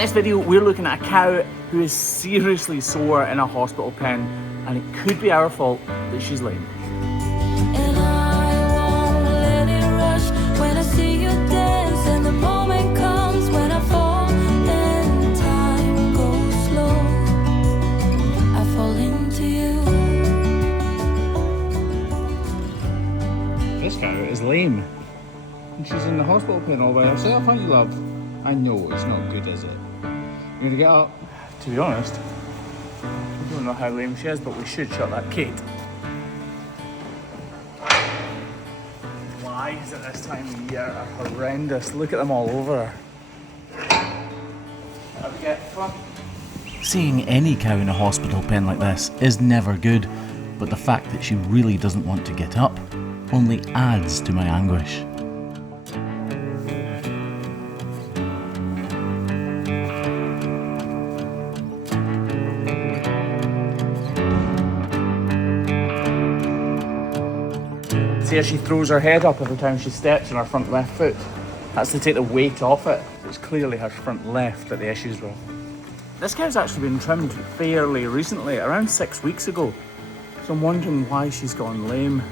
this video, we're looking at a cow who is seriously sore in a hospital pen, and it could be our fault that she's lame. And I won't let it rush when I see you dance, and the moment comes when I fall and time goes slow. I fall into you. This cow is lame, and she's in the hospital pen all by herself, aren't you, love? I know it's not good, is it? You're gonna get up. To be honest, I don't know how lame she is, but we should shut that gate. Flies at this time of year are horrendous. Look at them all over her. Have we get fun? Seeing any cow in a hospital pen like this is never good, but the fact that she really doesn't want to get up only adds to my anguish. See how she throws her head up every time she steps on her front left foot? That's to take the weight off it. It's clearly her front left that the issue's with. This cow's actually been trimmed fairly recently, around 6 weeks ago. So I'm wondering why she's gone lame.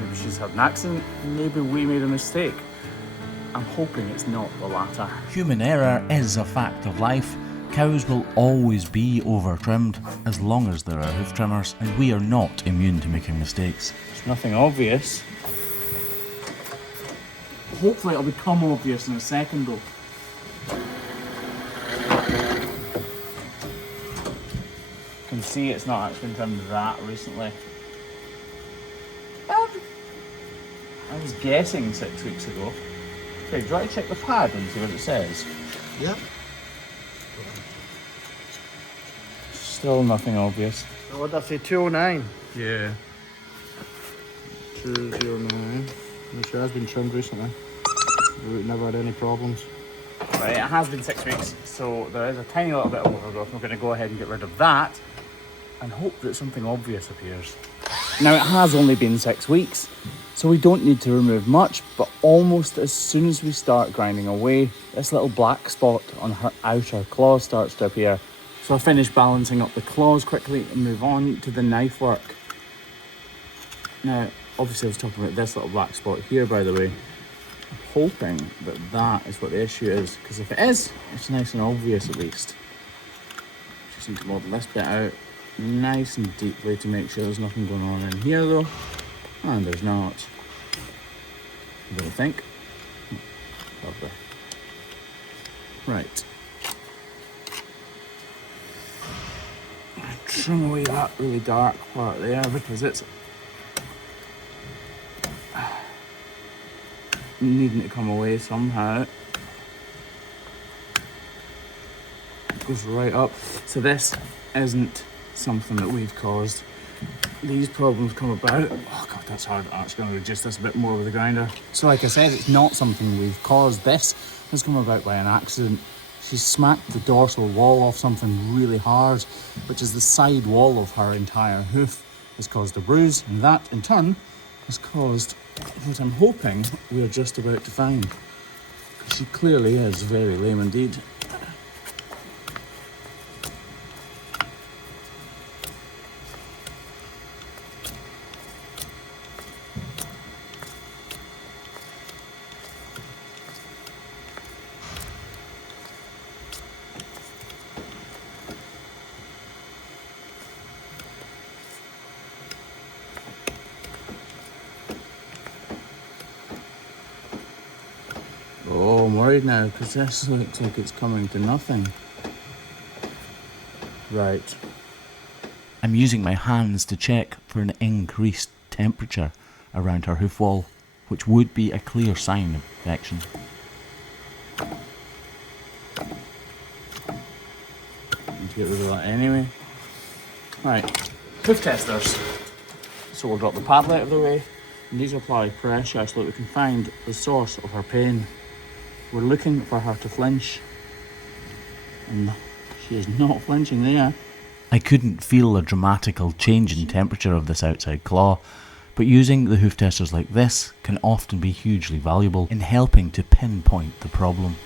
Maybe she's had an accident, maybe we made a mistake. I'm hoping it's not the latter. Human error is a fact of life. Cows will always be over-trimmed as long as there are hoof trimmers, and we are not immune to making mistakes. It's nothing obvious. Hopefully it'll become obvious in a second though. You can see it's not actually been trimmed that recently. I was guessing 6 weeks ago. Okay, do you want to check the pad and see what it says? Yep. Still nothing obvious. So what did I say, 209? Yeah. 209. Which has been trimmed recently. We've never had any problems. Right, it has been 6 weeks, so there is a tiny little bit of overgrowth. We're going to go ahead and get rid of that and hope that something obvious appears. Now, it has only been 6 weeks, so we don't need to remove much, but almost as soon as we start grinding away, this little black spot on her outer claw starts to appear. So I finish balancing up the claws quickly and move on to the knife work. Now, obviously I was talking about this little black spot here, by the way. I'm hoping that that is what the issue is, because if it is, it's nice and obvious at least. Just need to model this bit out nice and deeply to make sure there's nothing going on in here though. And there's not. I don't think. Lovely. Right. Trim away that really dark part there because it's needing to come away somehow. It goes right up. So this isn't something that we've caused. These problems come about. Oh god, that's hard. I'm actually going to reduce this a bit more with the grinder. So like I said, it's not something we've caused. This has come about by an accident. She smacked the dorsal wall off something really hard, which is the side wall of her entire hoof, has caused a bruise, and that in turn has caused what I'm hoping we're just about to find. She clearly is very lame indeed. Oh, I'm worried now because this looks like it's coming to nothing. Right. I'm using my hands to check for an increased temperature around her hoof wall, which would be a clear sign of infection. Need to get rid of that anyway. Right, hoof testers. So we'll drop the paddle out of the way, and these apply pressure so that we can find the source of her pain. We're looking for her to flinch, and she is not flinching there. I couldn't feel a dramatical change in temperature of this outside claw, but using the hoof testers like this can often be hugely valuable in helping to pinpoint the problem.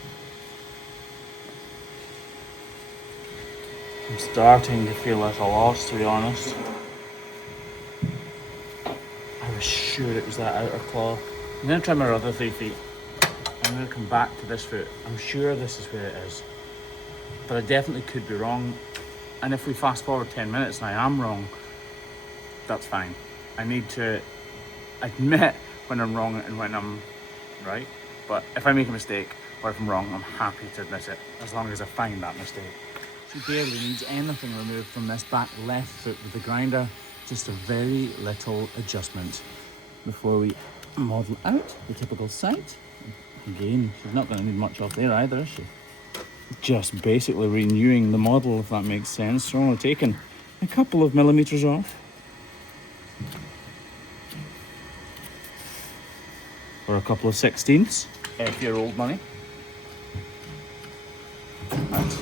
I'm starting to feel at a loss, to be honest. I was sure it was that outer claw. I'm going to try my other 3 feet. I'm going to come back to this foot. I'm sure this is where it is. But I definitely could be wrong. And if we fast forward 10 minutes and I am wrong, that's fine. I need to admit when I'm wrong and when I'm right. But if I make a mistake or if I'm wrong, I'm happy to admit it, as long as I find that mistake. She barely needs anything removed from this back left foot with the grinder. Just a very little adjustment before we model out the typical sight. Again, she's not going to need much off there either, is she? Just basically renewing the model, if that makes sense. We're only taking a couple of millimeters off. Or a couple of 16ths, if you're old money. Right.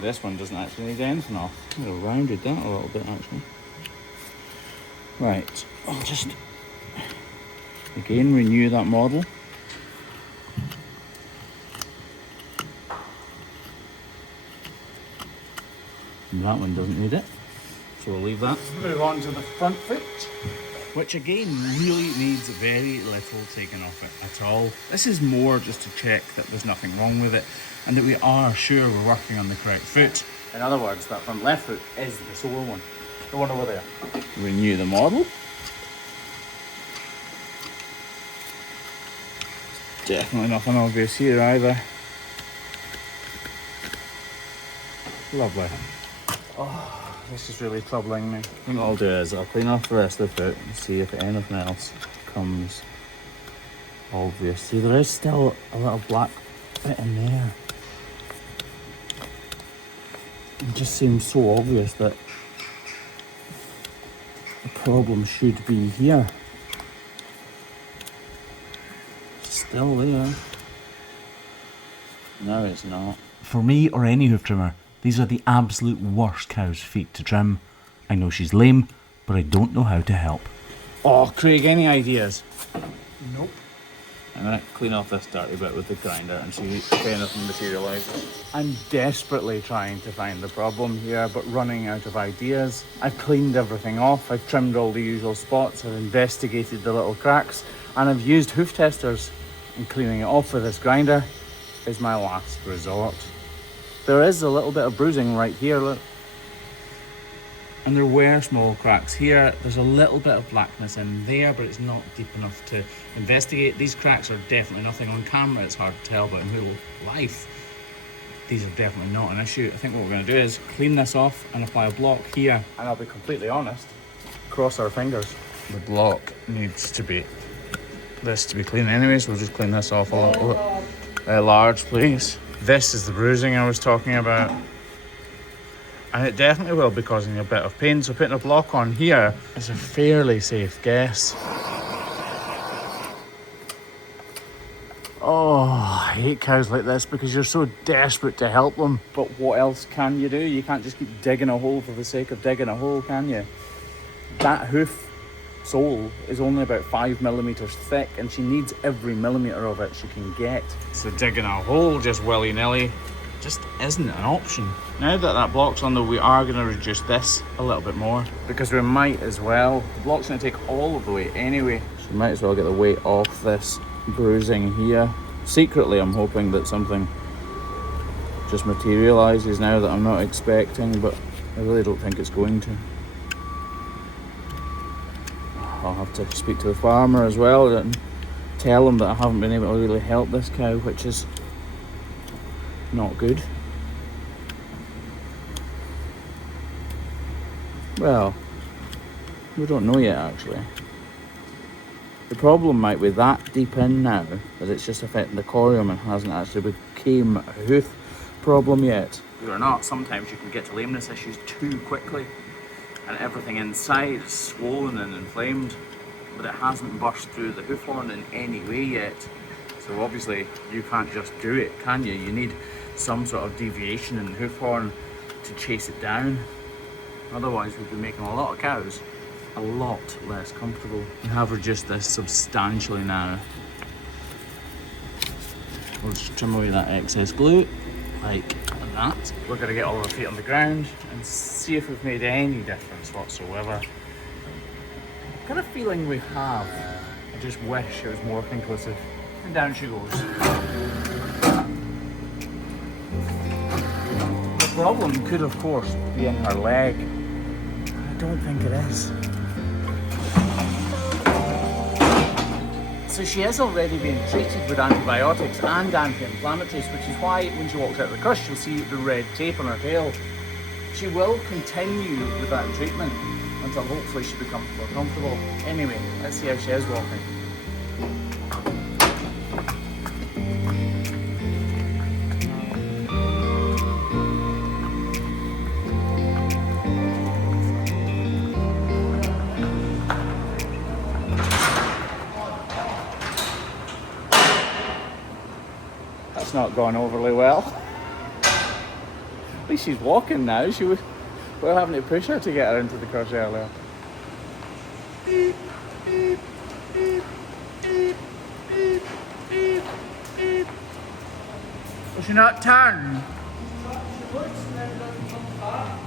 This one doesn't actually need anything off. I could have rounded that a little bit actually. Right, I'll just again renew that model. And that one doesn't need it, so we'll leave that. Move on to the front foot, which again really needs very little taken off it at all. This is more just to check that there's nothing wrong with it and that we are sure we're working on the correct foot. In other words, that front left foot is the sole one, the one over there. Renew the model. Definitely nothing obvious here either. Lovely. Oh, this is really troubling me. I think what I'll do is I'll clean off the rest of the foot and see if anything else comes obvious. See, there is still a little black bit in there. It just seems so obvious that the problem should be here. It's still there. No, it's not. For me or any hoof trimmer, these are the absolute worst cow's feet to trim. I know she's lame, but I don't know how to help. Oh, Craig, any ideas? Nope. I'm going to clean off this dirty bit with the grinder and see if anything materialises. I'm desperately trying to find the problem here, but running out of ideas. I've cleaned everything off, I've trimmed all the usual spots, I've investigated the little cracks, and I've used hoof testers. And cleaning it off with this grinder is my last resort. There is a little bit of bruising right here, look. And there were small cracks here. There's a little bit of blackness in there, but it's not deep enough to investigate. These cracks are definitely nothing on camera. It's hard to tell, but in real life, these are definitely not an issue. I think what we're going to do is clean this off and apply a block here. And I'll be completely honest, cross our fingers. The block needs to be this to be clean anyway, so we'll just clean this off a little large, please. This is the bruising I was talking about. And it definitely will be causing a bit of pain, so putting a block on here is a fairly safe guess. Oh, I hate cows like this because you're so desperate to help them. But what else can you do? You can't just keep digging a hole for the sake of digging a hole, can you? That hoof sole is only about 5 millimeters thick and she needs every millimeter of it she can get. So digging a hole just willy-nilly just isn't an option. Now that that block's on though, we are going to reduce this a little bit more because we might as well. The block's going to take all of the weight anyway, so we might as well get the weight off this bruising here. Secretly I'm hoping that something just materialises now that I'm not expecting, but I really don't think it's going to. I'll have to speak to the farmer as well and tell him that I haven't been able to really help this cow, which is not good. Well, we don't know yet actually. The problem might be that deep in now that it's just affecting the corium and hasn't actually become a hoof problem yet. Believe it or not, sometimes you can get to lameness issues too quickly and everything inside is swollen and inflamed, but it hasn't burst through the hoof horn in any way yet. So obviously you can't just do it, can you? You need some sort of deviation in the hoof horn to chase it down. Otherwise we'd be making a lot of cows a lot less comfortable. We have reduced this substantially now. We'll just trim away that excess glue, like that. We're going to get all our feet on the ground and see if we've made any difference whatsoever. Kind of feeling we have. I just wish it was more conclusive. And down she goes. The problem could, of course, be in her leg. I don't think it is. So she is already being treated with antibiotics and anti-inflammatories, which is why when she walks out of the crush, you'll see the red tape on her tail. She will continue with that treatment until hopefully she becomes more comfortable. Anyway, let's see how she is walking. That's not gone overly well. At least she's walking now. We were having to push her to get her into the crush earlier. Beep, beep, beep, beep, beep, beep, beep. Will she not turn? She looks and then doesn't come back.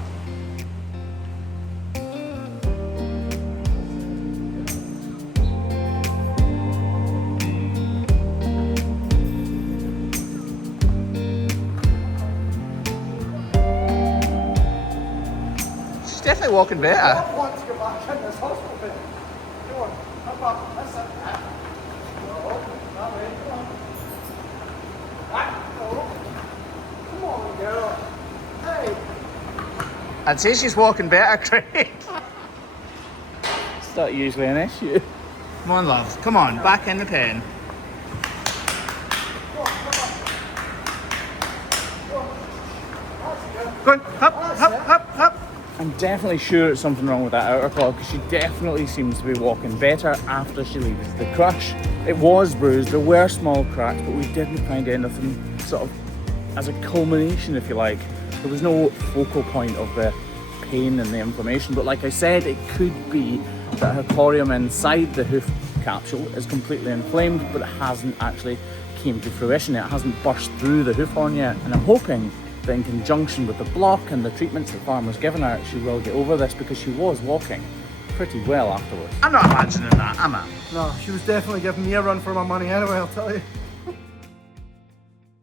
She's definitely walking better. I want to go back in this hospital bed. Come on, up, up, that's it. No, that way, come on. Back, no. Come on, girl. Hey. I'd say she's walking better, Craig. It's not usually an issue. Come on, love. Come on, back in the pen. Go on, up, up, up, up. I'm definitely sure it's something wrong with that outer claw because she definitely seems to be walking better after she leaves the crush. It was bruised, there were small cracks, but we didn't find anything sort of as a culmination, if you like. There was no focal point of the pain and the inflammation, but like I said, it could be that her corium inside the hoof capsule is completely inflamed, but it hasn't actually came to fruition yet. It hasn't burst through the hoof horn yet, and I'm hoping that in conjunction with the block and the treatments that Farmer's given her, she will get over this because she was walking pretty well afterwards. I'm not imagining that, am I? No, she was definitely giving me a run for my money anyway, I'll tell you.